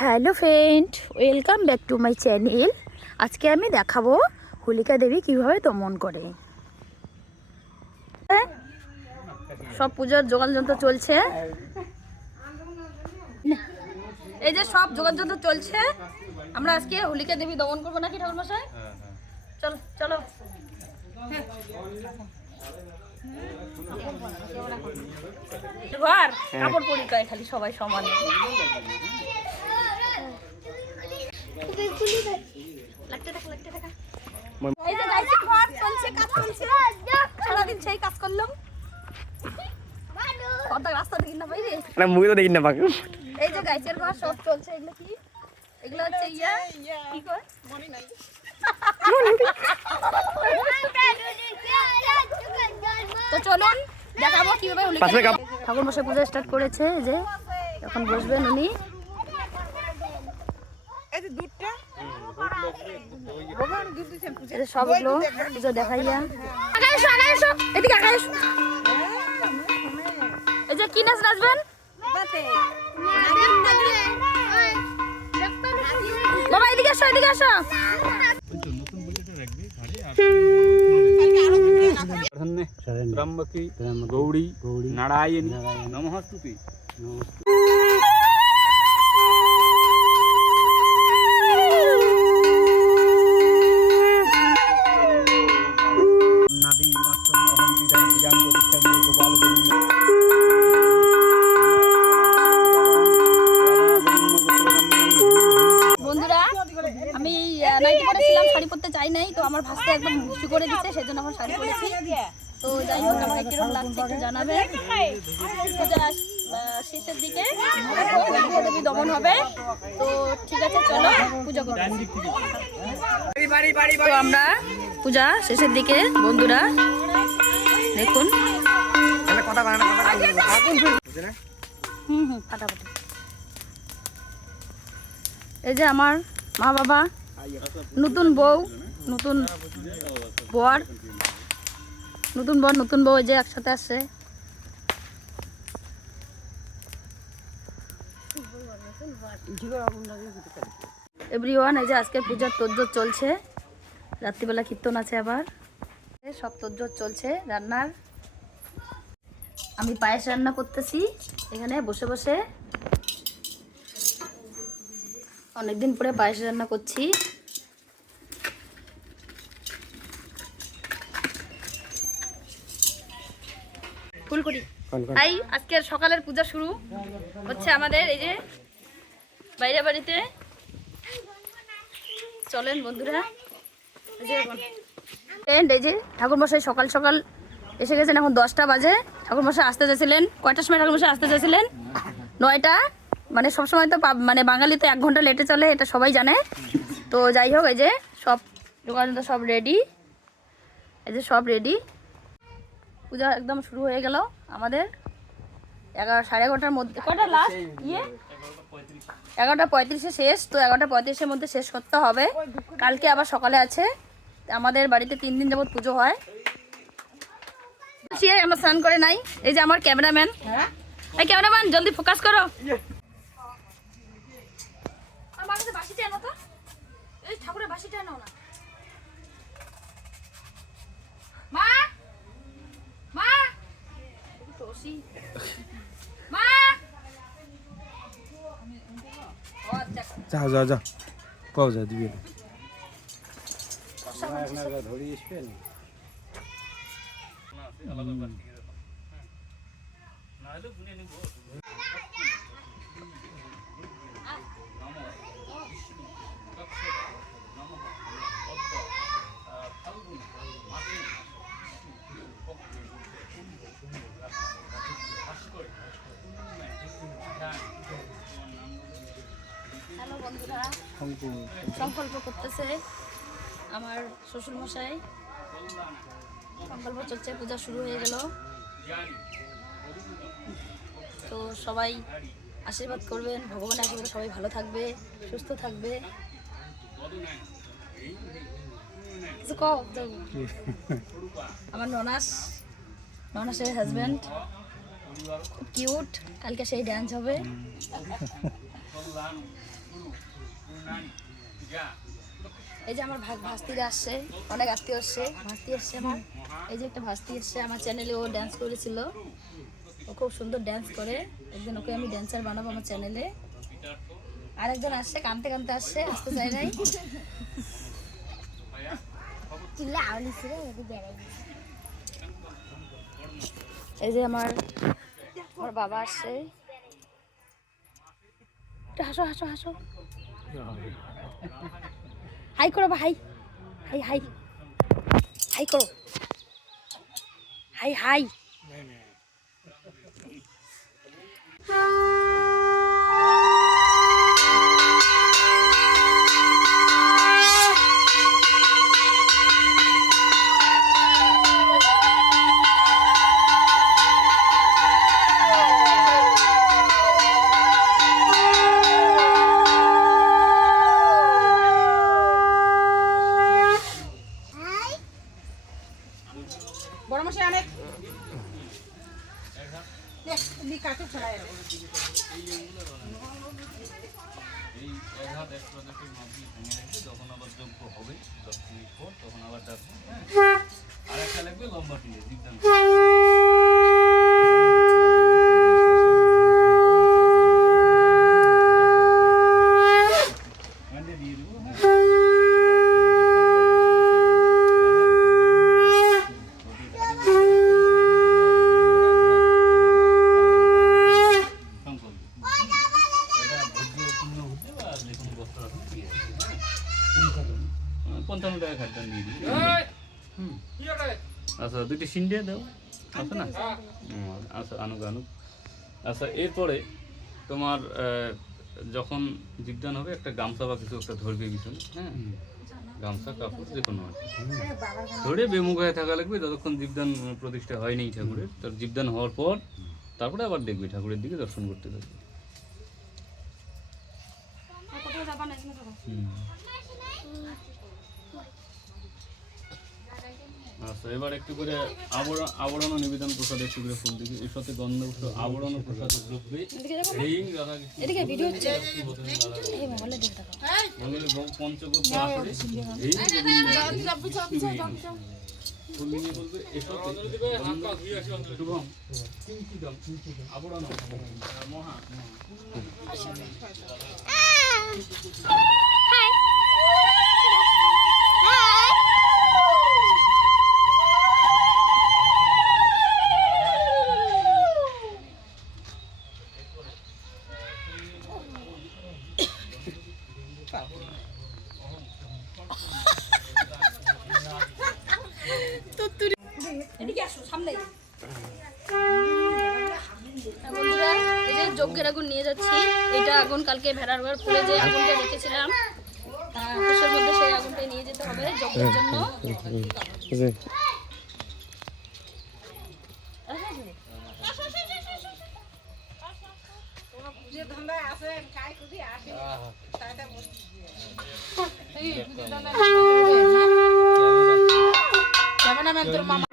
Hello friend, welcome back to my channel. আজকে আমি দেখাবো হোলিকা দেবী কীভাবে দমন করে। সব পূজার যোগাযন্ত্র চলছে, এই যে সব যোগাযন্ত্র চলছে। আমরা আজকে হোলিকা দেবী দমন করবো নাকি ঠাকুর মশাই? চলো চলো। ঘর কাপড় পরিচয় খালি সবাই সমান। সারাদিন সেই কাজ করলাম, রাস্তা দেখি না বাইরে, মুই তো দেখি না পাক। এই যে গাইছের ঘর সব চলছে। এগুলো কি? এগুলো হচ্ছে কি কর মনে নাই। তো চলুন দেখাবো কিভাবে ঠাকুর মশাই পূজা স্টার্ট করেছে। যে এখন বসবেন উনি। সবগুলো পুজো দেখাইয়া এই যে কি নাচ নাচবেন বাবা, এদিকে আসো এদিকে আসো। ত্রম্বকি গৌরী নারায়ণী নমস্তুতে। বন্ধুরা, আমি নাইটি পরেছিলাম, শাড়ি পরতে চাই নাই, তো আমার ভাসতে একদম খুশি করে দিচ্ছে, সেজন্য আমার শাড়ি পরেছি। তো যাই হোক, আমার কিরকম লাগছে একটু জানাবে। পূজা শেষের দিকে দেবী দমন হবে, তো ঠিক আছে চলো পূজা করব। তো আমরা পূজা শেষের দিকে বন্ধুরা দেখুন। ফাটাফাটি। এই যে আমার মা বাবা, নতুন বউ, নতুন বর, নতুন বউ যে একসাথে আসছে। এভরিওয়ান, এই যে আজকে পূজার তোড়জোড় চলছে, রাত্রিবেলা কীর্তন আছে, আবার সব তোড়জোড় চলছে রান্নার। আমি পায়েস রান্না করতেছি এখানে বসে বসে, অনেকদিন পরে পায়েস রান্না করছি। ফুলকড়ি তাই আজকের সকালের পূজা শুরু হচ্ছে আমাদের এই যে বাইরে বাড়িতে। চলেন বন্ধুরা, এই যে ঠাকুরমশাই সকাল সকাল এসে গেছেন, এখন 10টা বাজে। ঠাকুরমশাই আসতে চাইছিলেন কয়টার সময়? ঠাকুরমশাই আসতে চাইছিলেন 9টা। মানে সবসময় তো মানে বাঙালি তো 1 ঘন্টা লেটে চলে, এটা সবাই জানে। তো যাই হোক, এই যে সব যোগাযোগ সব রেডি, এই যে সব রেডি। পূজা একদম শুরু হয়ে গেল আমাদের। সাড়ে 11টার মধ্যে, কয়টা লাস্ট 11:35-এ শেষ। তো 11:35-এর মধ্যে শেষ করতে হবে। কালকে আবার সকালে আছে। আমাদের বাড়িতে 3 দিন যাবত পুজো হয়। আমরা স্নান করে নাই। এই যে আমার ক্যামেরাম্যান, এই ক্যামেরাম্যান জলদি ফোকাস করো। ঠাকুরের বাসিটা নাও না। মা মা মা, যা যা যা পাও যা দিবি হ্যালো বন্ধুরা, সংকল্প করতেছে আমার শ্বশুর মশাই। সংকল্প চলছে, পূজা শুরু হয়ে গেল। তো সবাই আশীর্বাদ করবেন, ভগবানের আশীর্বাদ, সবাই ভালো থাকবে, সুস্থ থাকবে। আমার ননাসের হাজব্যান্ড খুব কিউট, কালকে সেই ডান্স হবে। এই যে আমার ভাস্তিরা আসছে, অনেক আত্মীয় আসছে, ভাস্তি আসছে আমার। এই যে একটা ভাস্তি আসছে আমার চ্যানেলে, ও ড্যান্স করেছিল, ও খুব সুন্দর ড্যান্স করে। একদিন ওকে আমি ড্যান্সার বানাবো আমার চ্যানেলে। আর একজন আসছে, কানতে কানতে আসছে, আসতে চাই নাই। এই যে আমার বাবা আসছে। হাসো হাসো হাসো, হাই করো বা, হাই হাই হাই হাই করো, হাই হাই। বড় মশাই অনেক কাটু ছড়ায় এই এক হাত এক প্রজাতির মাটি ভেঙে রেখে যখন আবার যোগ্য হবে 10 মিনিট পর তখন আবার ডাকবো। হ্যাঁ, আর একটা লাগবে লম্বা টিলে দীপদান দিয়ে দেবো। আচ্ছা দুইটা সিন্ডিয়া দাও, আছে না? আচ্ছা আনুক আনুক। আচ্ছা এরপরে তোমার যখন জীবদান হবে একটা গামছা বা কিছু একটা ধরবে পিছনে, হ্যাঁ, গামছা কাপড় যে কোনো ধরে বেমুখ হয়ে থাকা লাগবে যতক্ষণ জীবদান প্রতিষ্ঠা হয়নি ঠাকুরের। তার জীবদান হওয়ার পর তারপরে আবার দেখবে ঠাকুরের দিকে দর্শন করতে থাকবে। আচ্ছা এবার একটু করে আবরণ নিবেদন প্রসাদ, একটু করে ফুল দিকে এর সাথে গন্ধ আবরণ প্রসাদ দ্রব্যে রিং রাধা এদিকে ভিডিও হচ্ছে, পঞ্চগোপ আসরে এই ফুল নিয়ে বলবে এর সাথে শুভম কিঞ্চিদম আবরণ মহা বন্ধুরা এই যে যজ্ঞের আগুন নিয়ে যাচ্ছি। এটা আগুন কালকে ভেড়ার ঘর পুড়ে যে আগুনটা রেখেছিলাম আকাশের মধ্যে, সেই আগুনটাই নিয়ে যেতে হবে যজ্ঞের জন্য। ক্যামেরাম্যান তোর মামা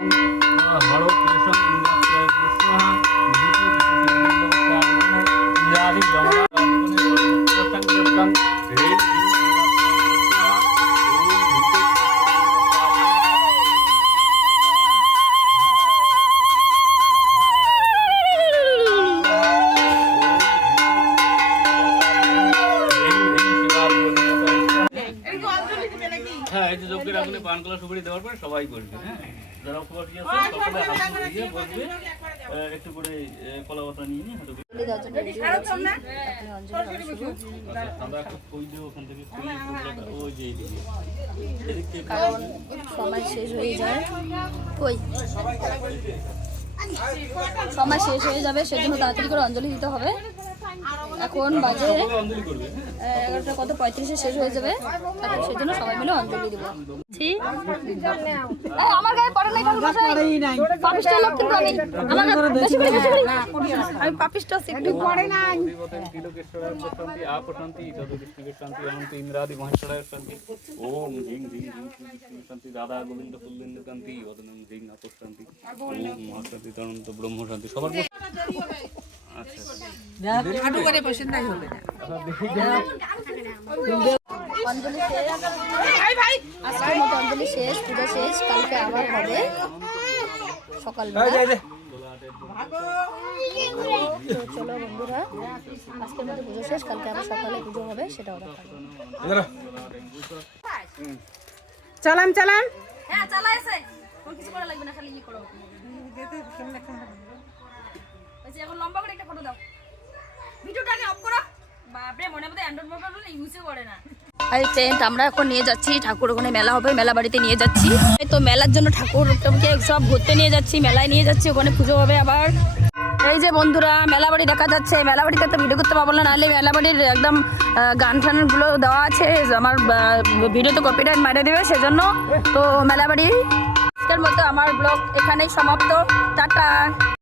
হ্যাঁ এই যে যজ্ঞের আগুনে পান কলা সুপারি দেওয়ার পরে সবাই বসবে। হ্যাঁ, যারা উপবাসী আছে সকলে হাত দিয়ে বসবে, একটু করে কলা পাতা নিয়ে নিয়ে হাঁটবে। আমরা একটু কই দেবো ওখান থেকে, ওই যে এইদিকে কারণ সময় শেষ হয়ে যায়, কই সময় শেষ হয়ে যাবে, সেজন্য তাড়াতাড়ি করে অঞ্জলি দিতে হবে। এখন বাজে 11টা কত 35-এ শেষ হয়ে যাবে, তারপর সেজন্য সবাই মিলে অঞ্জলি দেবো। আমার গায়ে পড়ে নাই, পাপিষ্ট লোক কিন্তু আমি, আমার বেশি করে আমি পাপিষ্ট আছি, একটু পড়ে নাই। ওম ধিং ধিং শান্তি রাধা গোবিন্দ কুলবেন্দ্র কান্তি অদনম ধিং আপস শান্তি ওম মহাশান্তি তনন্ত ব্রহ্ম শান্তি। সবার আচ্ছা হাঁটু করে বসে নাই হবে না অঞ্জলি শেষ আজকের মতো অঞ্জলি শেষ, পূজা শেষ, কালকে আবার হবে সকালবেলা। তো চলো বন্ধুরা, আজকের মতো পুজো শেষ, কালকে আবার সকালে পুজো হবে, সেটাও দেখাবো। চালান চালান হ্যাঁ চালাই আছে, কোনো কিছু করা লাগবে না, খালি করো। এখন লম্বা করে একটা ফটো দাও, ভিডিওটাকে অফ করো। বাপরে, মনে মধ্যে অ্যান্ড্রয়েড মোবাইল ইউজও করে না। এই টেন্ট আমরা এখন নিয়ে যাচ্ছি, ঠাকুর ওখানে মেলা হবে, মেলা বাড়িতে নিয়ে যাচ্ছি। এই তো মেলার জন্য ঠাকুরকে সব ঘুরতে নিয়ে যাচ্ছি, মেলায় নিয়ে যাচ্ছি, ওখানে পুজো হবে আবার। এই যে বন্ধুরা, মেলা বাড়ি দেখা যাচ্ছে। মেলা বাড়িতে তো ভিডিও করতে পারবো না, নাহলে মেলা বাড়ির একদম গান টানগুলো দেওয়া আছে, আমার ভিডিওতে কপিরাইট মারে দেবে, সেজন্য। তো মেলা বাড়ি আজকের মতো আমার ব্লগ এখানেই সমাপ্ত, টাটা।